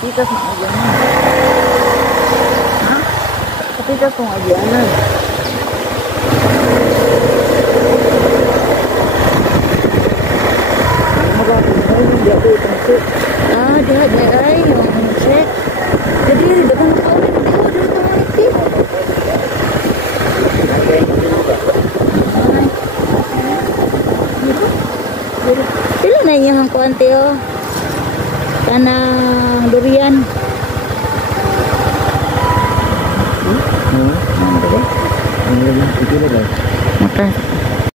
Kita semua aja. Hah? Kita semua aja. Dia ay yung check. Jadi dagang tao din dia dari tadi. Sila na yung kuante oh. Tanang durian. Maka